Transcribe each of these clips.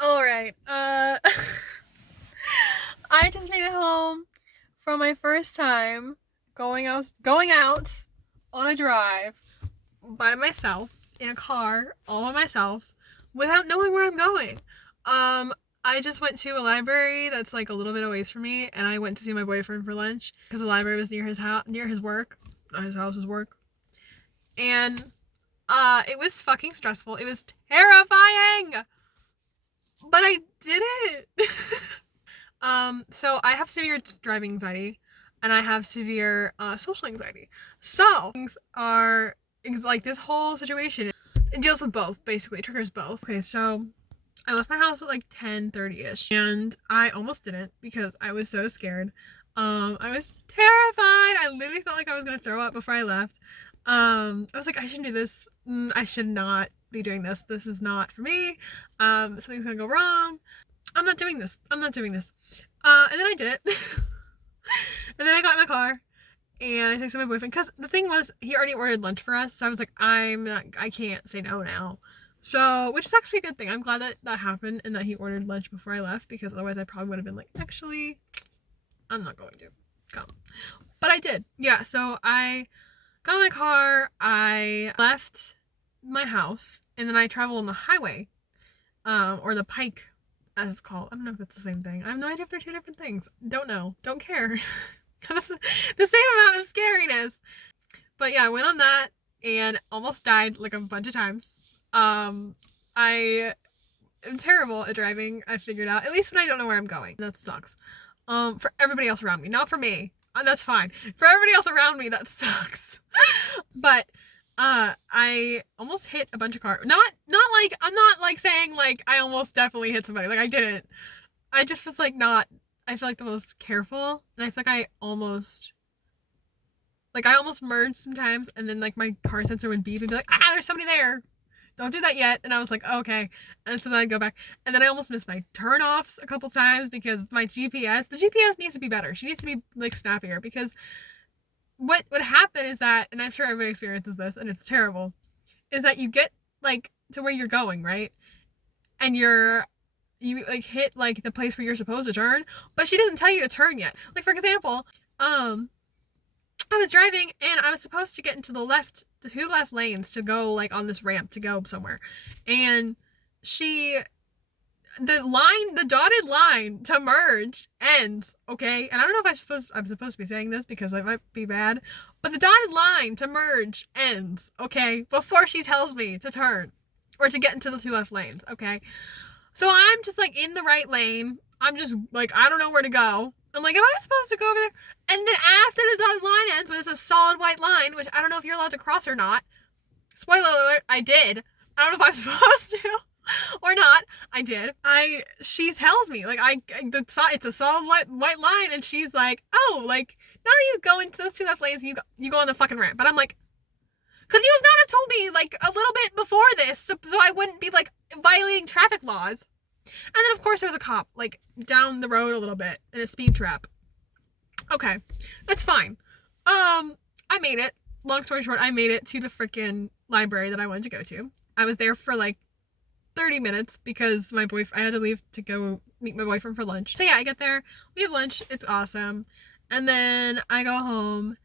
Alright, I just made it home from my first time going out on a drive by myself in a car all by myself without knowing where I'm going. Um I just went to a library that's like a little bit away from me, and I went to see my boyfriend for lunch because the library was near his house, near his work, not his house, his work. And it was fucking stressful. It was terrifying, but I did it. So I have severe driving anxiety, and I have severe social anxiety. So things are like this whole situation. It deals with both, basically. It triggers both. Okay, so I left my house at like 10:30ish, and I almost didn't because I was so scared. I was terrified. I literally felt like I was gonna throw up before I left. I was like, I shouldn't do this. I should not be doing this. This is not for me. Something's gonna go wrong. I'm not doing this. I'm not doing this. And then I did it. And then I got in my car and I texted my boyfriend because the thing was he already ordered lunch for us. So I was like, I can't say no now. So, which is actually a good thing. I'm glad that that happened and that he ordered lunch before I left, because otherwise I probably would have been like, actually, I'm not going to come. But I did. Yeah. So I got in my car. I left my house and then I traveled on the highway, or the pike, as it's called. I don't know if it's the same thing. I have no idea if they're two different things. Don't know. Don't care. The same amount of scariness. But yeah, I went on that and almost died like a bunch of times. I am terrible at driving. I figured out, at least when I don't know where I'm going. That sucks. For everybody else around me, not for me. That's fine. For everybody else around me, that sucks. But I almost hit a bunch of cars. Not like, I'm not like saying like I almost definitely hit somebody. Like I didn't. I just was like not, I feel like the most careful, and I feel like I almost merged sometimes, and then like my car sensor would beep and be like, there's somebody there. Don't do that yet. And I was like, oh, okay. And so then I'd go back. And then I almost missed my turnoffs a couple times because the GPS needs to be better. She needs to be like snappier, because what would happen is that, and I'm sure everybody experiences this and it's terrible, is that you get like to where you're going, right? And you like hit like the place where you're supposed to turn, but she doesn't tell you to turn yet. Like for example, I was driving and I was supposed to get into the two left lanes to go like on this ramp to go somewhere. And the dotted line to merge ends, okay? And I don't know if I'm supposed to be saying this because I might be bad, but the dotted line to merge ends, okay? Before she tells me to turn or to get into the two left lanes, okay? So I'm just like in the right lane. I'm just like, I don't know where to go. I'm like, am I supposed to go over there? And then after the dotted line ends, when it's a solid white line, which I don't know if you're allowed to cross or not. Spoiler alert, I did. I don't know if I'm supposed to or not. I did. She tells me like it's a solid white line, and she's like, oh, like now you go into those two left lanes, and you go on the fucking ramp. But I'm like, could you have not have told me like a little bit before this, so I wouldn't be like violating traffic laws? And then of course there was a cop like down the road a little bit in a speed trap. Okay, that's fine. I made it. Long story short, I made it to the freaking library that I wanted to go to. I was there for like 30 minutes because I had to leave to go meet my boyfriend for lunch. So yeah, I get there, we have lunch, it's awesome. And then I go home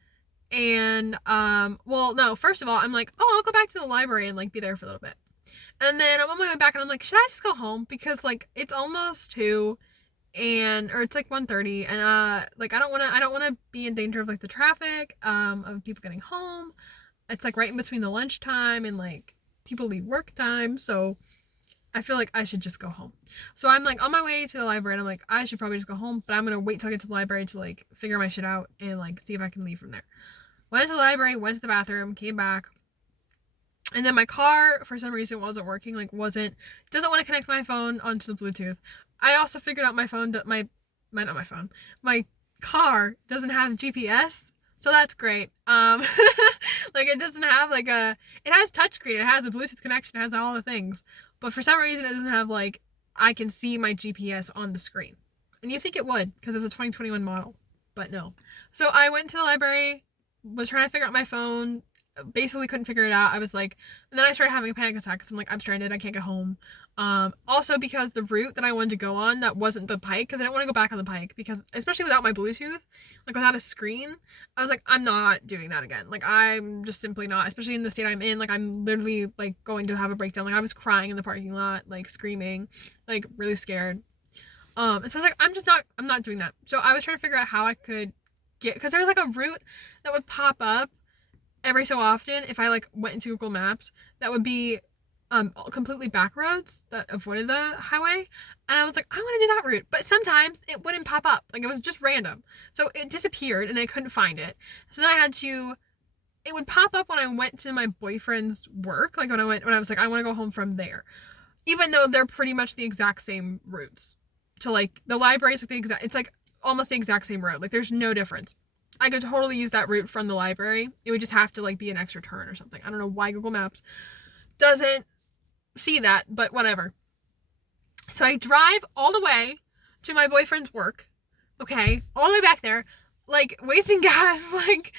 and well, no, first of all, I'm like, oh, I'll go back to the library and like be there for a little bit. And then I'm on my way back and I'm like, should I just go home? Because like it's almost 2, or it's like 1:30, and like I don't want to be in danger of like the traffic of people getting home. It's like right in between the lunchtime and like people leave work time, so I feel like I should just go home. So I'm like on my way to the library and I'm like, I should probably just go home, but I'm gonna wait till I get to the library to like figure my shit out and like see if I can leave from there. Went to the library, went to the bathroom, came back, and then my car for some reason wasn't working, like doesn't want to connect my phone onto the Bluetooth. I also figured out my car doesn't have GPS, so that's great. Like it doesn't have like it has touchscreen, it has a Bluetooth connection, it has all the things, but for some reason it doesn't have like, I can see my GPS on the screen. And you think it would because it's a 2021 model, but no. So I went to the library, was trying to figure out my phone. basically couldn't figure it out. I was like, and then I started having a panic attack because I'm like, I'm stranded, I can't get home. Also because the route that I wanted to go on, that wasn't the pike, because I didn't want to go back on the pike, because especially without my Bluetooth, like without a screen, I was like, I'm not doing that again. Like, I'm just simply not, especially in the state I'm in. Like, I'm literally like going to have a breakdown. Like, I was crying in the parking lot, like screaming, like really scared. And so I was like, I'm not doing that. So I was trying to figure out how I could get, because there was like a route that would pop up every so often if I like went into Google Maps that would be completely back roads that avoided the highway. And I was like, I want to do that route. But sometimes it wouldn't pop up. Like, it was just random. So it disappeared and I couldn't find it. So then I had to, it would pop up when I went to my boyfriend's work. Like when I was like, I want to go home from there. Even though they're pretty much the exact same routes. To like, the library is like it's like almost the exact same road. Like, there's no difference. I could totally use that route from the library. It would just have to like be an extra turn or something. I don't know why Google Maps doesn't see that, but whatever. So I drive all the way to my boyfriend's work, okay, all the way back there, like wasting gas, like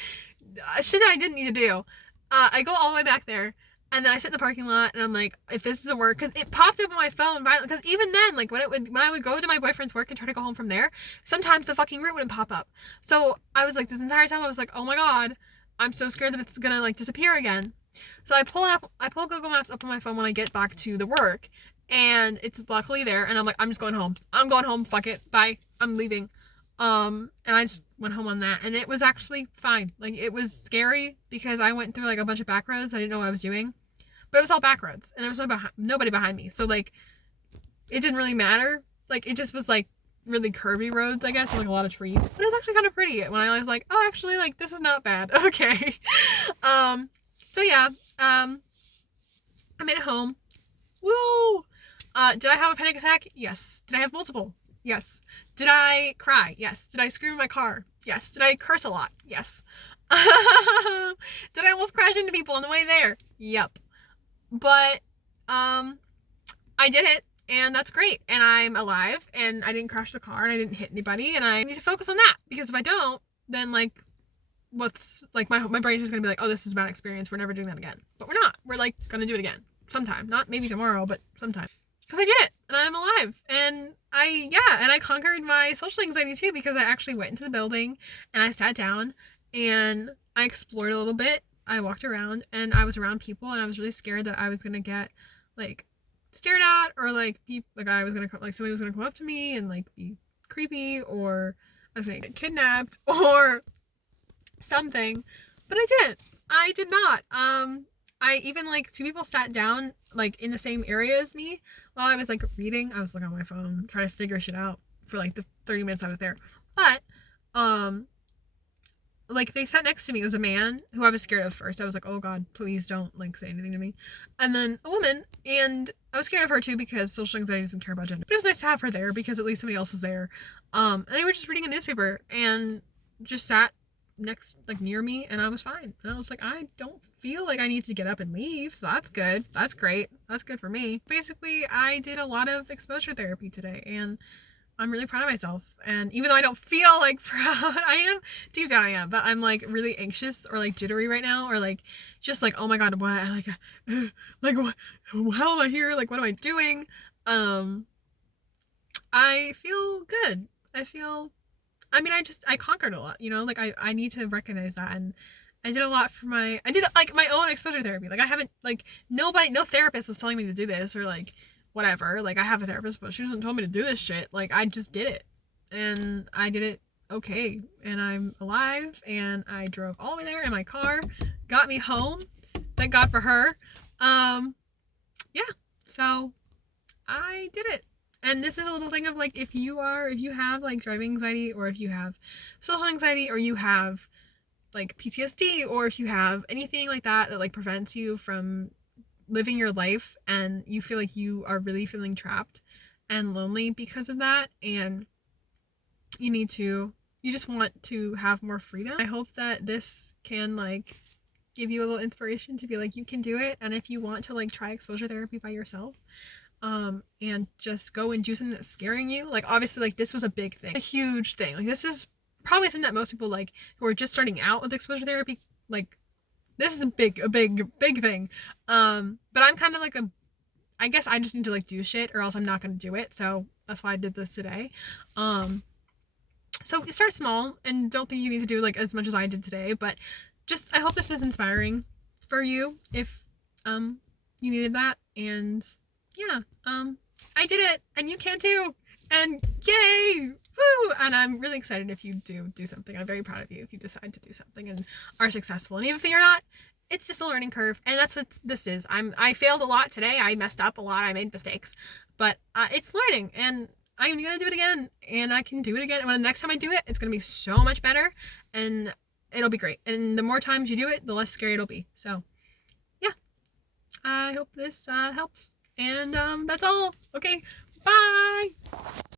shit that I didn't need to do. I go all the way back there, and then I sit in the parking lot, and I'm like, if this doesn't work, because it popped up on my phone, because even then, like when I would go to my boyfriend's work and try to go home from there, sometimes the fucking route wouldn't pop up. So I was like, this entire time I was like, oh my god, I'm so scared that it's gonna like disappear again. So I pull Google Maps up on my phone when I get back to the work, and it's luckily there, and I'm like, I'm just going home. I'm going home, fuck it, bye, I'm leaving. And I just went home on that, and it was actually fine. Like, it was scary because I went through like a bunch of back roads I didn't know what I was doing. But it was all back roads, and there was nobody behind me. So, like, it didn't really matter. Like, it just was, like, really curvy roads, I guess, and, like, a lot of trees. But it was actually kind of pretty when I was like, oh, actually, like, this is not bad. Okay. So, yeah. I made it home. Woo! Did I have a panic attack? Yes. Did I have multiple? Yes. Did I cry? Yes. Did I scream in my car? Yes. Did I curse a lot? Yes. Did I almost crash into people on the way there? Yep. But I did it, and that's great, and I'm alive, and I didn't crash the car, and I didn't hit anybody, and I need to focus on that, because if I don't, then like what's like my brain's just gonna be like, oh, this is a bad experience, we're never doing that again. But we're not. We're like gonna do it again sometime, not maybe tomorrow, but sometime, because I did it, and I'm alive, and I conquered my social anxiety too, because I actually went into the building and I sat down and I explored a little bit. I walked around, and I was around people, and I was really scared that I was gonna get like stared at, or like be like I was gonna like somebody was gonna come up to me and like be creepy, or I was gonna get kidnapped or something. But I did not. I even like two people sat down like in the same area as me while I was like reading. I was looking on my phone trying to figure shit out for like the 30 minutes I was there. But like, they sat next to me. It was a man who I was scared of first. I was like, oh god, please don't like say anything to me. And then a woman, and I was scared of her too, because social anxiety doesn't care about gender. But it was nice to have her there, because at least somebody else was there. And they were just reading a newspaper and just sat next, like near me, and I was fine. And I was like, I don't feel like I need to get up and leave, so that's good. That's great. That's good for me. Basically, I did a lot of exposure therapy today, and I'm really proud of myself. And even though I don't feel like proud, I am, deep down I am, but I'm like really anxious or like jittery right now, or like just like, oh my god, what, like what, how am I here, like what am I doing? I feel good. I conquered a lot, you know, like I need to recognize that. And I did a lot for I did like my own exposure therapy. Like, I haven't, like, no therapist was telling me to do this, or like whatever. Like, I have a therapist, but she doesn't tell me to do this shit. Like, I just did it, and I did it okay, and I'm alive, and I drove all the way there in my car, got me home. Thank God for her. Yeah, so I did it. And this is a little thing of like, if you have like driving anxiety, or if you have social anxiety, or you have like PTSD, or if you have anything like that like prevents you from living your life, and you feel like you are really feeling trapped and lonely because of that, and you just want to have more freedom. I hope that this can like give you a little inspiration to be like, you can do it. And if you want to like try exposure therapy by yourself, and just go and do something that's scaring you, like obviously like this was a big thing, a huge thing. Like, this is probably something that most people like who are just starting out with exposure therapy like This is a big thing. But I'm kind of like I guess I just need to like do shit or else I'm not gonna do it. So that's why I did this today. Um, so start small and don't think you need to do like as much as I did today, but just I hope this is inspiring for you if you needed that. And yeah, I did it and you can too. And yay! Woo! And I'm really excited if you do something. I'm very proud of you if you decide to do something and are successful. And even if you're not, it's just a learning curve, and that's what this is. I failed a lot today. I messed up a lot. I made mistakes, but it's learning, and I'm gonna do it again, and I can do it again. And when the next time I do it, it's gonna be so much better, and it'll be great. And the more times you do it, the less scary it'll be. So, yeah, I hope this helps. And that's all. Okay, bye.